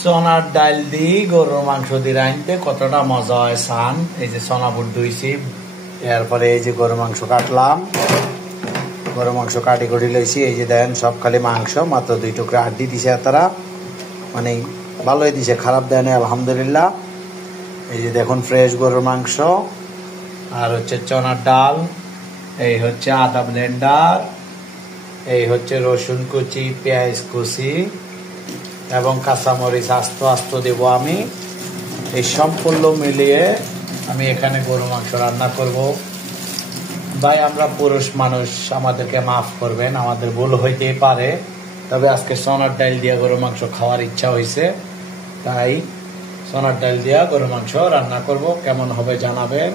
সোনার ডাল দিয়ে গরুর মাংস দিয়ে রাঁধতে কতটা মজা হয় সান। এই যে সোনা বুট ধুইছি, এরপরে এই যে গরুর মাংস কাটলাম, গরুর মাংস কাটি কুটি লইছি। এই যে দেখেন সব খালি মাংস, মাত্র 2 টুকরা হাড্ডি দিছে তারা, মানে ভালোই দিছে, খারাপ দেয় না আলহামদুলিল্লাহ। এই যে দেখুন ফ্রেশ গরুর মাংস, আর হচ্ছে চনার ডাল, এই হচ্ছে আদা ব্লেন্ডার, এই হচ্ছে রসুন কুচি, পেঁয়াজ কুচি এবং কাঁচামরিচ আস্ত আস্ত দেব আমি। এই সম্পূর্ণ মিলিয়ে আমি এখানে গরু মাংস রান্না করব। ভাই আমরা পুরুষ মানুষ, আমাদেরকে মাফ করবেন, আমাদের ভুল হইতেই পারে, তবে আজকে সোনার ডাল দিয়ে গরু মাংস খাওয়ার ইচ্ছা হয়েছে, তাই সোনার ডাল দিয়ে গরু মাংস রান্না করব। কেমন হবে জানাবেন।